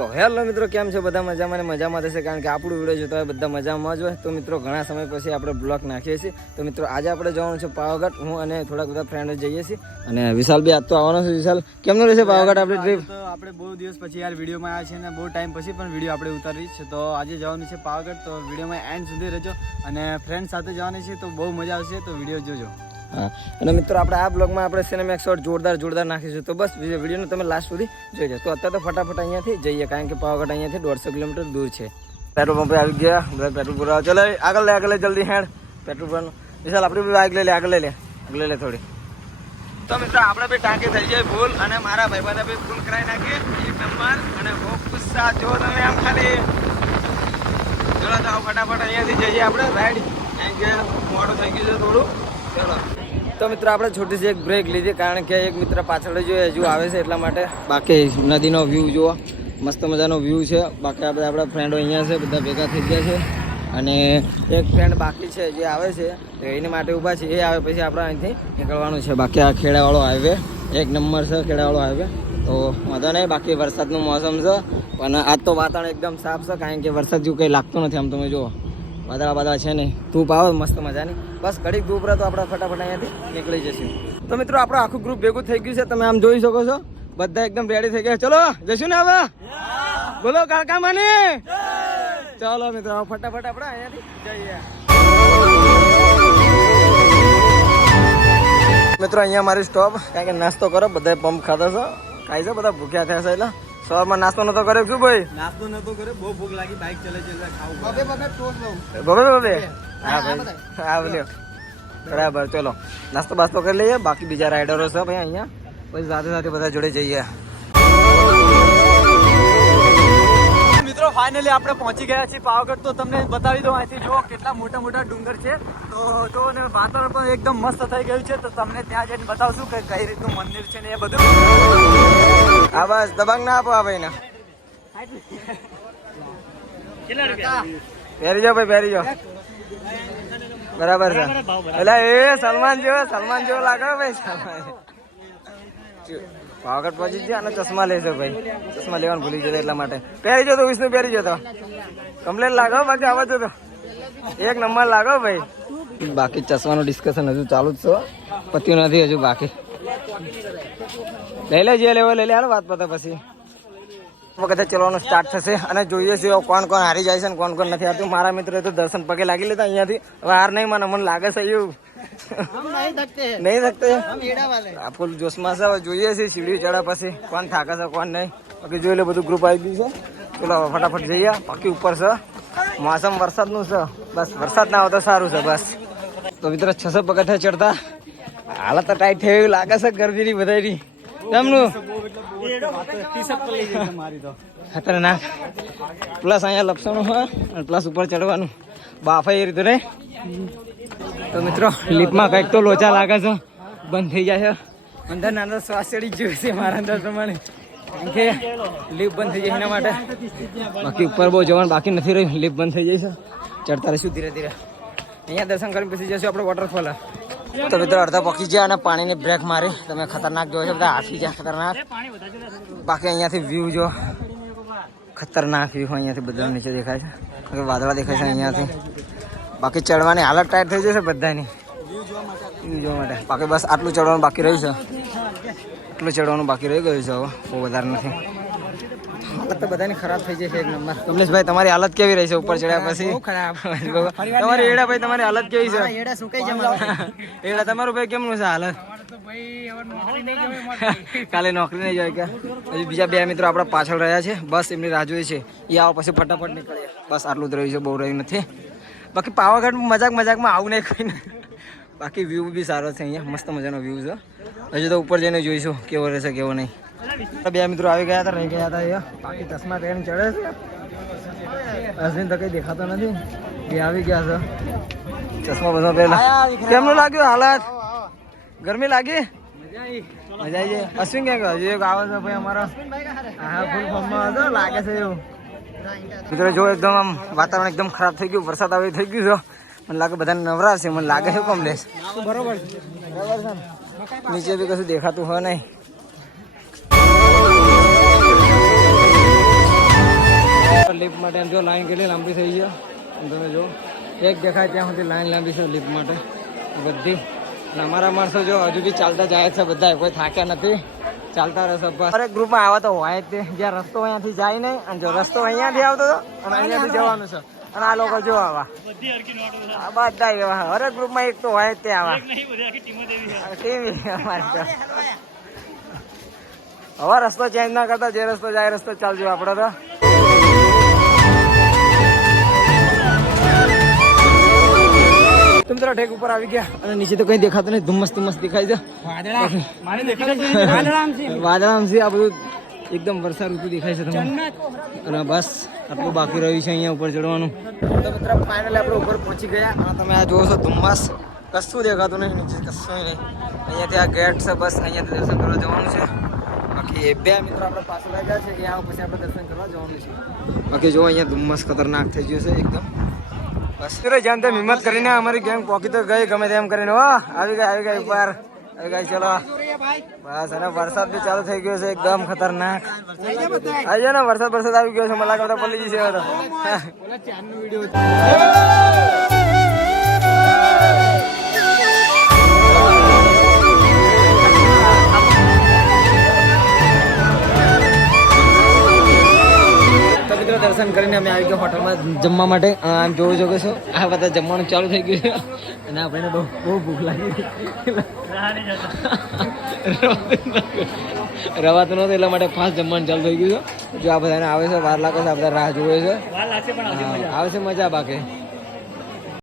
તો હેલો મિત્રો, કેમ છે બધા? મજામાં ને મજામાં થશે, કારણ કે આપણું વિડીયો જોતા હોય બધા મજામાં જ હોય. તો મિત્રો ઘણા સમય પછી આપણે બ્લોગ નાખીએ છીએ. તો મિત્રો આજે આપણે જવાનું છે પાવાગઢ. હું અને થોડાક બધા ફ્રેન્ડો જઈએ છીએ અને વિશાલ બી આજ તો આવવાનો છે. વિશાલ, કેમનું રહેશે પાવાગઢ આપણી ટ્રીપ? તો આપણે બહુ દિવસ પછી યાર વિડીયોમાં આવ્યા છે અને બહુ ટાઈમ પછી પણ વિડીયો આપણે ઉતારી છે. તો આજે જવાનું છે પાવાગઢ. તો વિડીયોમાં એન્ડ સુધી રહેજો અને ફ્રેન્ડ સાથે જવાની છે તો બહુ મજા આવશે. તો વિડીયો જોજો. હા, અને મિત્રો આપણે આ બ્લોગમાં આપણે સિનેમેટિક શોટ જોરદાર નાખીશું. તો બસ વિડીયોને તમે લાસ્ટ સુધી જોઈજો. તો અત્યારે તો ફટાફટ અહીંયાથી જઈએ, કારણ કે પાવાગઢ અહીંયાથી 150 કિલોમીટર દૂર છે. પેટ્રોલ પંપે આવી ગયા, બધા પેટ્રોલ પુરાવા. ચલો આગળ લે જલ્દી હેડ પેટ્રોલ પંપ. વિશાલ આપણી બી બાઇક લઈ લે, આગળ લે થોડી. તો મિત્રો આપણે બી ટાંકી થઈ જાય ફૂલ, અને મારા ભાઈબંધે બી ફૂલ કરાવી નાખી એક નંબર. અને બહુ ગુસ્સા જો તમે આમ ખાલી ચલો જાઓ ફટાફટ અહીંયાથી જઈએ આપણે રાઈડ, કારણ કે મોડું થઈ ગયું છે થોડું. ચલો તો મિત્રો આપણે છોટી સી એક બ્રેક લીધી, કારણ કે એક મિત્ર પાછળ જો હજુ આવે છે એટલા માટે. બાકી નદીનો વ્યૂ જુઓ, મસ્ત મજાનો વ્યૂ છે. બાકી આપણા ફ્રેન્ડો અહીંયા છે, બધા ભેગા થઈ ગયા છે. અને એક ફ્રેન્ડ બાકી છે જે આવે છે, તો એની માટે ઊભા છે. એ આવે પછી આપણે અહીંથી નીકળવાનું છે. બાકી આ ખેડાવાળો હાઈવે એક નંબર છે, ખેડાવાળો હાઈવે. તો વાંધો નહીં. બાકી વરસાદનું મોસમ છે, પણ આજ તો વાતાવરણ એકદમ સાફ છે, કારણ કે વરસાદ જેવું કંઈ લાગતું નથી. આમ તમે જુઓ વાદળા છે નહીં, ધૂપ આવે મસ્ત મજાની. બસ ઘડીક ધૂપ રહે તો આપણે ફટાફટ અહીંયાથી નીકળી જઈશું. તો મિત્રો આપણું આખું ગ્રુપ ભેગું થઈ ગયું છે, તમે આમ જોઈ શકો છો. બધા એકદમ રેડી થઈ ગયા. ચલો જઈશું ને હવે? બોલો કાકા માની. ચાલો મિત્રો ફટાફટ આપણે અહીંયાથી જઈએ. મિત્રો અહીંયા મારી સ્ટોપ, કારણ કે નાસ્તો કરો. બધા પંપ ખાતા છો, ખાઈ છે, બધા ભૂખ્યા થયા છે. એટલે સવારમાં નાસ્તો નતો કર્યો શું ભાઈ? નાસ્તો નતો કર્યો, બહુ ભૂખ લાગી. બાઇક ચલે ખાવું. બબે હા ભાઈ, હા બોલ્યો બરાબર. ચલો નાસ્તો બાસ્તો કરી લઈએ. બાકી બીજા રાઇડરો છે ભાઈ અહીંયા, પછી સાથે બધા જોડે જઈએ. મિત્રો ફાઇનલી આપણે પહોંચી ગયા છીએ પાવાગઢ. તો તમને બતાવી દઉં, અહીંથી જો કેટલા મોટા મોટા ડુંગર છે. તો જો ને વાતાવરણ પણ એકદમ મસ્ત થઈ ગયું છે. તો તમને ત્યાં જઈને બતાવશું કે કઈ રીતનું મંદિર છે ને એ બધું. હા બસ દબાંગ ના આપો આ ભાઈ ને. પહેરી જાઓ ભાઈ, પહેરી જાઓ. બરાબર છે. એટલે એ સલમાન જેવો લાગે ભાઈ. પાવાગઢ પહોંચી ગયા અને ચશ્મા લેજો ભાઈ. ચશ્મા લેવાનું ભૂલી જતો એટલા માટે પહેરી જતો. વિષ્ણુ પહેરી જતો, કમ્પ્લેટ લાગો. બાકી આવો તો એક નંબર લાગો ભાઈ. બાકી ચશ્માનું ડિસ્કશન હજુ ચાલુ જ છે, પત્યું નથી હજુ. બાકી લઈ લે જે લેવો લઈ લે. હાલો વાત પતા પછી વખતે ચલવાનું સ્ટાર્ટ થશે, અને જોઈએ છીએ કોણ હારી જાય છે ને કોણ નથી હારતું. મારા મિત્રો તો દર્શન પગે લાગી લેતા અહીંયાથી. હવે હાર નહીં મને લાગે છે એવું નહીં થકતે. આ ફૂલ જોશમાં છે. હવે જોઈએ છીએ સીડી ચડ્યા પછી કોણ થાકે છે કોણ નહીં. બાકી જોઈ લે બધું ગ્રુપ આવી ગયું છે. ચલો ફટાફટ જઈએ. બાકી ઉપર છે મોસમ વરસાદનું છે, બસ વરસાદ ના આવે તો સારું છે. બસ તો મિત્રો 600 પગથિયા ચડતા હાલત તો ટાઈટ થઈ એવું લાગે છે ગરમીની બધાની. કેમનું ખતરનાક. પ્લસ અહીંયા લપસણું હોય અને પ્લસ ઉપર ચડવાનું બાફા એ રીતે નહીં. તો મિત્રો લિફ્ટમાં કંઈક તો લોચા લાગે છે, બંધ થઈ જાય છે. અંદર નાના શ્વાસ ચડી ગયો છે મારા અંદર પ્રમાણે, કારણ કે લિફ્ટ બંધ થઈ જાય એના માટે. બાકી ઉપર બહુ જવાનું બાકી નથી રહ્યું, લિફ્ટ બંધ થઈ જાય છે. ચડતા રહીશું ધીરે ધીરે. અહીંયા દર્શન કરીને પછી જઈશું આપણે વોટરફોલ. તો મિત્રો અડધા પકી ગયા અને પાણીની બ્રેક મારી. તમે ખતરનાક જોવો છો, બધા હાથી જાય ખતરનાક. બાકી અહીંયાથી વ્યૂ જો ખતરનાક વ્યૂ અહીંયાથી બધા નીચે દેખાય છે, વાદળા દેખાય છે અહીંયાથી. બાકી ચડવાની હાલત ટાઈટ થઈ જશે બધાની વ્યૂ જોવા માટે. બાકી બસ આટલું ચડવાનું બાકી રહ્યું છે, આટલું ચડવાનું બાકી રહી ગયું છે. હવે બહુ વધારે નથી. હાલત તો બધાની ખરાબ થઈ જશે એક નંબર. કમલેશભાઈ તમારી હાલત કેવી રહી છે ઉપર ચડ્યા પછી? ખરાબ. તમારી એડા ભાઈ તમારી હાલત કેવી છે? એડા સુકાઈ જાય. એડા તમારું ભાઈ કેમનું છે હાલત? કાલે નોકરી નહીં જાય કે? હજી બીજા બે મિત્રો આપણા પાછળ રહ્યા છે, બસ એમની રાહ જોઈએ છે. એ આવો પછી ફટાફટ નીકળીએ. બસ આટલું જ રહ્યું છે, બહુ રહ્યું નથી. બાકી પાવાગઢ મજાકમાં આવું નહીં કોઈ. બાકી વ્યૂ બી સારો છે અહીંયા, મસ્ત મજાનો વ્યૂ છે. હજુ તો ઉપર જઈને જોઈશું કેવો રહેશે કેવો નહીં. બે મિત્રો આવી ગયા હતા, રહી ગયા હતા અહીંયા. બાકી ચશ્મા પહેરીને ચડે છે. અશ્વિન તો કઈ દેખાતો નથી, એ આવી ગયા છે. ચશ્મા બધા પહેલા. કેમનું લાગ્યું હાલત? ગરમી લાગી? મજા આવી જાય. અશ્વિન ક્યાં ગયો? હજુ એક આવે છે ભાઈ અમારા. હા ફૂલ ફોર્મમાં હતો લાગે છે એવું. મિત્રો જો એકદમ આમ વાતાવરણ એકદમ ખરાબ થઈ ગયું, વરસાદ આવી થઈ ગયું છે. મને લાગે બધાને નવરાશે, મને લાગે છે કમલેશ. બરોબર છે ને? નીચે બી કશું દેખાતું હોય નહીં. માટે એમ જો લાઈન કેટલી લાંબી થઈ છે તમે જો એક દેખાય ત્યાં સુધી લાઈન લાંબી છે લિફ્ટ માટે બધી. અને અમારા માણસો જો હજુ બી ચાલતા જાય છે બધા, કોઈ થાક્યા નથી, ચાલતા રહેશે બસ. દરેક ગ્રુપમાં આવા તો હોય જ તે, જ્યાં રસ્તો અહીંયાથી જાય નહીં અને જો રસ્તો અહીંયાથી આવતો હતો અને અહીંયાથી જવાનું છે. અને આ લોકો જો આવા બધા એવા હરેક ગ્રુપમાં એક તો હોય જ તે આવા ટીમ અમારી તો. હવે રસ્તો ચેન્જ ના કરતા, જે રસ્તો જાય રસ્તો ચાલજો આપડે તો. મિત્રો ઠેક ઉપર આવી ગયા અને નીચે તો કઈ દેખાતું નહીં, ધુમ્મસ ધુમ્મસ દેખાય છે. વાદળામ છે આ બધું, એકદમ વરસાદ ઋતુ દેખાય છે તમને. અને બસ આટલું બાકી રહ્યું છે અહીંયા ઉપર ચડવાનું. તો મિત્રો ફાઇનલી આપણે ઉપર પહોંચી ગયા અને તમે આ જોવો છો ધુમ્મસ, કશું દેખાતું નહીં નીચે, કશું નહીં. અહીંયાથી આ ગેટ છે, બસ અહીંયાથી દર્શન કરવા જવાનું છે. બાકી એ બે મિત્રો આપણે પાછળ ગયા છે કે આ પછી આપણે દર્શન કરવા જવાનું છે. બાકી જો અહીંયા ધુમ્મસ ખતરનાક થઈ ગયું છે એકદમ. બસ જેમ તેમ હિંમત કરીને અમારી ગેંગ પોકી તો ગઈ ગમે તેમ કરીને. આવી ગઈ ઉપર આવી ગઈ. ચલો બસ. અને વરસાદ બી ચાલુ થઈ ગયો છે એકદમ ખતરનાક. આવી જાય ને વરસાદ આવી ગયો છે, મને લાગે બધા પડી જશે હવે તો. દર્શન કરીને અમે આવી ગયા હોટલમાં જમવા માટે. આમ જોવું છો કે શું આ બધા જમવાનું ચાલુ થઈ ગયું છે અને આપણને બહુ ભૂખ લાગી રવાતું નહોતું એટલા માટે ફાસ્ટ જમવાનું ચાલુ થઈ ગયું છે. જો આ બધાને આવે છે વાર લાગે છે, આ બધા રાહ જોવે છે, આવે છે મજા. બાકી